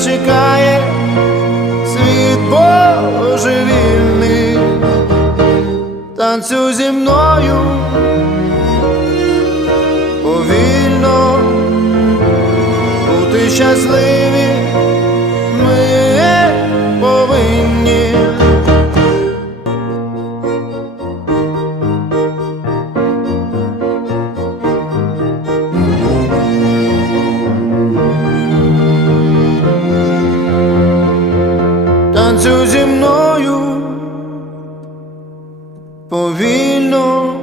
ай зачекає світ божевільний, танцюй зі мною повільно, бути щасливі Танцюй зі мною повільно,